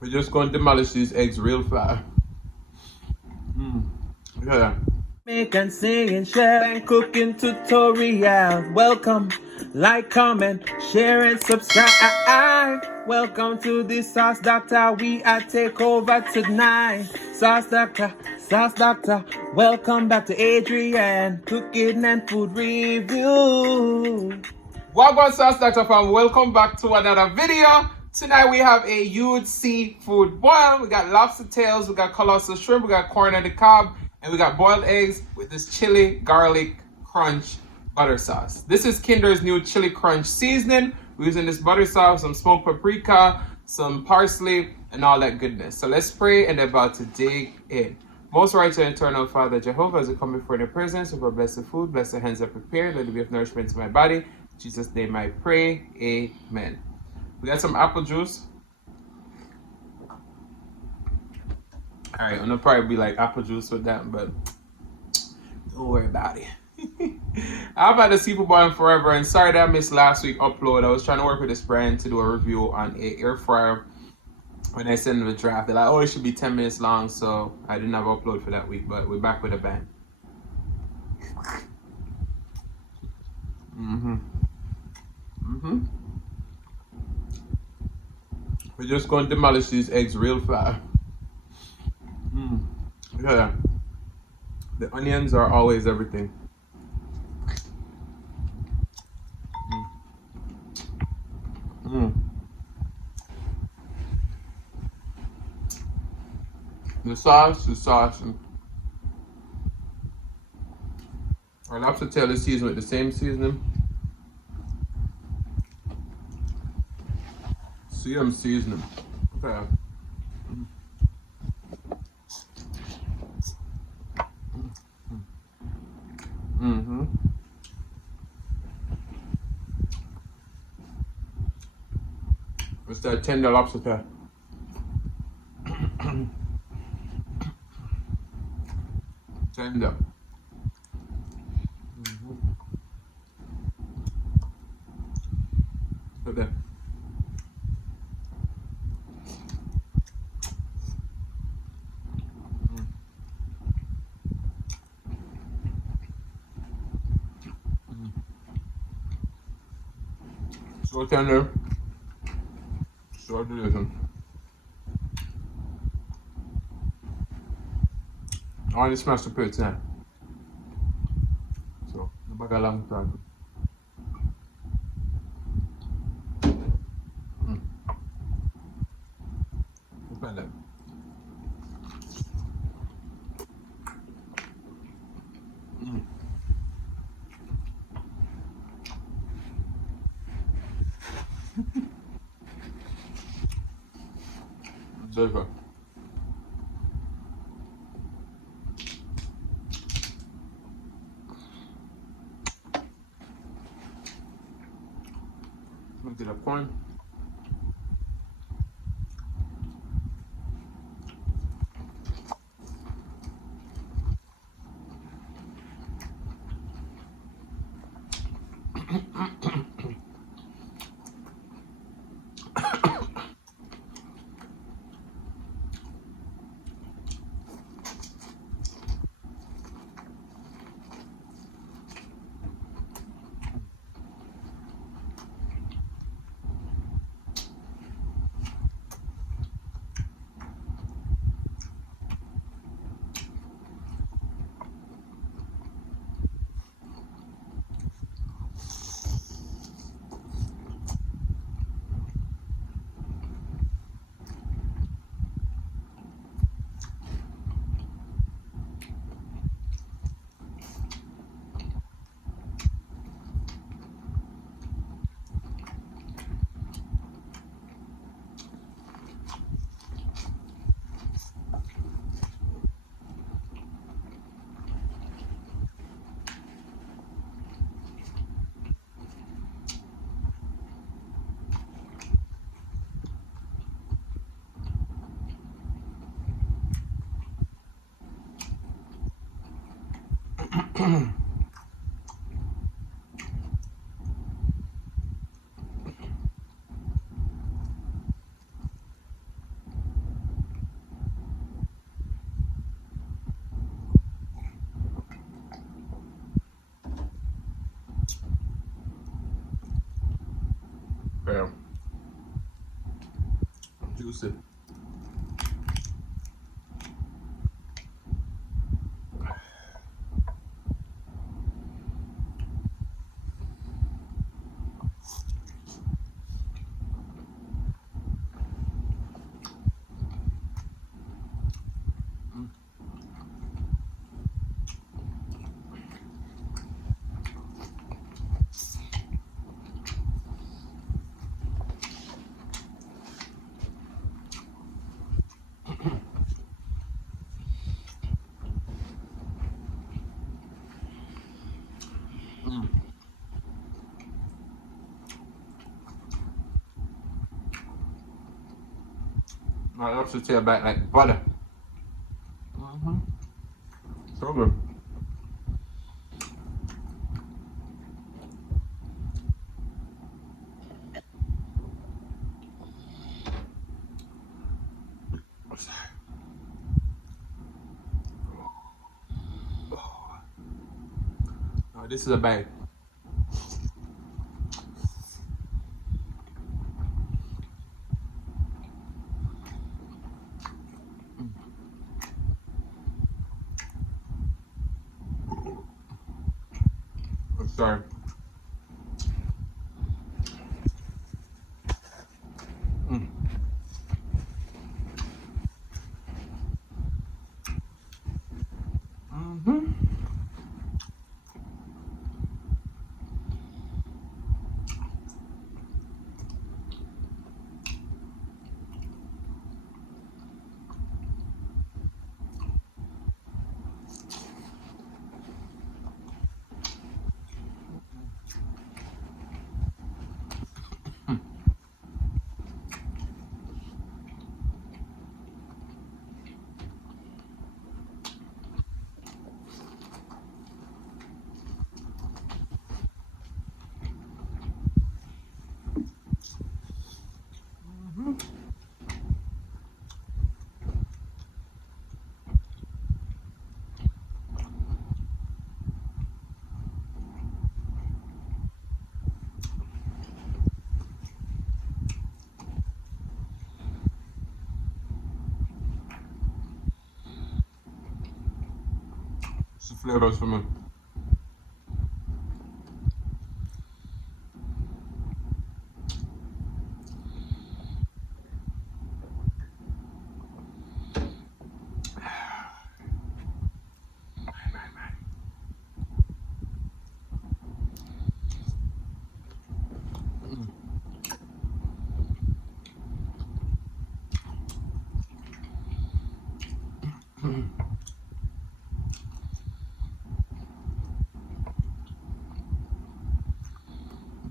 We're just going to demolish these eggs real fast. Look at that. Make and sing and share and cooking tutorial. Welcome, like, comment, share and subscribe. Welcome to the Sauce Doctor. We are take over tonight. Sauce Doctor, Sauce Doctor. Welcome back to Adrian, cooking and food review. Wagwan Sauce Doctor fam, welcome back to another video. Tonight we have a huge seafood boil. We got lobster tails, we got colossal shrimp, we got corn on the cob, and we got boiled eggs with this chili garlic crunch butter sauce. This is Kinder's new chili crunch seasoning. We're using this butter sauce, some smoked paprika, some parsley, and all that goodness. So let's pray and about to dig in. Most righteous and eternal Father Jehovah, as we come before your presence with our blessed food, bless the hands that prepared, let it be of nourishment to my body. In Jesus' name I pray, amen. We got some apple juice. Alright, I'm gonna probably be like apple juice with that, but don't worry about it. I've had a seafood boil forever, and sorry that I missed last week upload. I was trying to work with this brand to do a review on a air fryer. When I sent them the draft, they're like, oh, it should be 10 minutes long, so I didn't have an upload for that week, but we're back with a bang. We're just going to demolish these eggs real fast. Look at that. The onions are always everything. The sauce, and our lobster tail is seasoned with the same seasoning. CM seasoning. Okay. It's that tender lobster tail. Tender. Look at that. So tender, so delicious. I only smashed the pits now. So, the bag of long time. Look at that. Super. Look at that corn. Juicy. My lobster tail back like butter. So good. Oh, this is a bag. I'm sorry. It's the flavors for me.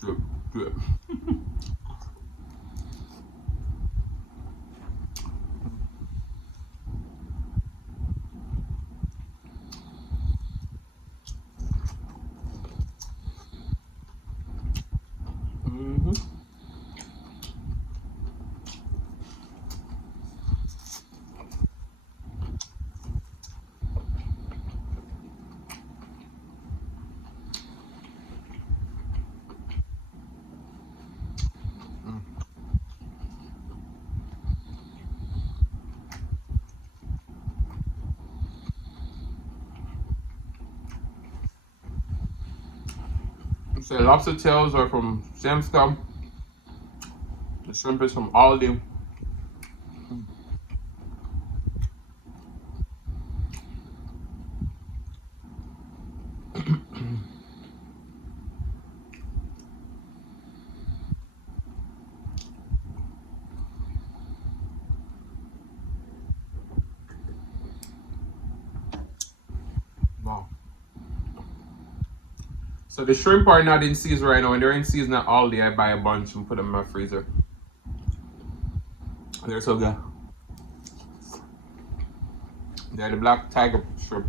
Drip, drip. So lobster tails are from Sam's Club. The shrimp is from Aldi. Wow. So the shrimp are not in season right now. When they're in season at Aldi, I buy a bunch and put them in my freezer. They're so good. They're the black tiger shrimp.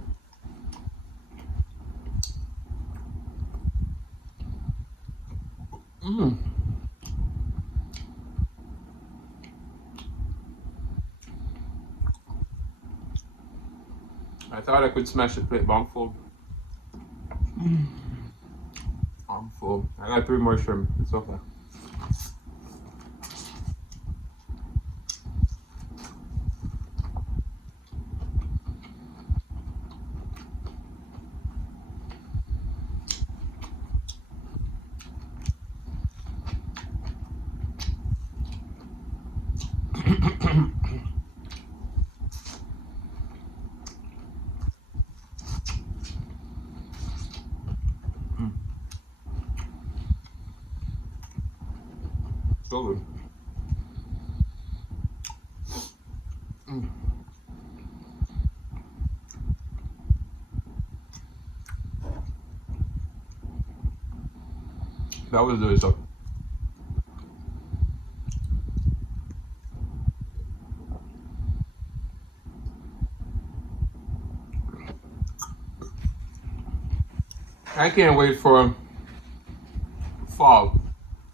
I thought I could smash the plate, but I'm full. I'm full. I got 3 more shrimp. It's okay. So good. That was delicious. I can't wait for fall.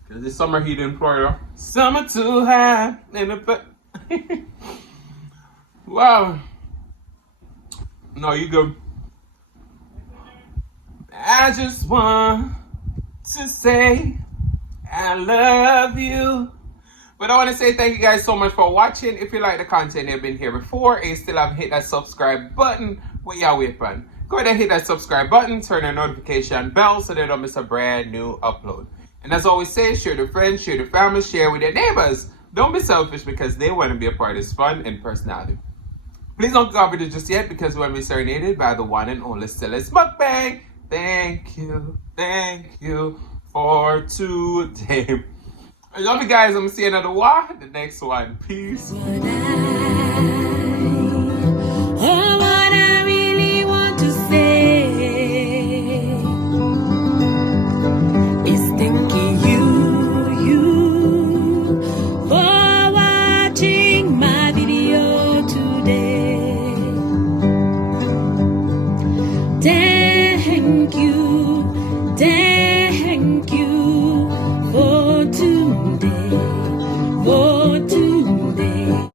Cause it's summer heat in Florida. Summer too high in the wow. No, you good. I just want to say I love you. But I want to say thank you guys so much for watching. If you like the content you've been here before and you still haven't hit that subscribe button, what y'all wait for? Go ahead and hit that subscribe button, turn the notification bell so they don't miss a brand new upload. And as always say, share to friends, share to family, share with your neighbors. Don't be selfish because they want to be a part of this fun and personality. Please don't go off it just yet because we're going to be serenaded by the one and only Celeste Mukbang. Thank you for today. I love you guys. I'm going to see you another one. The next one. Peace. What I really want to say is thanking you for watching my video today. Thank you.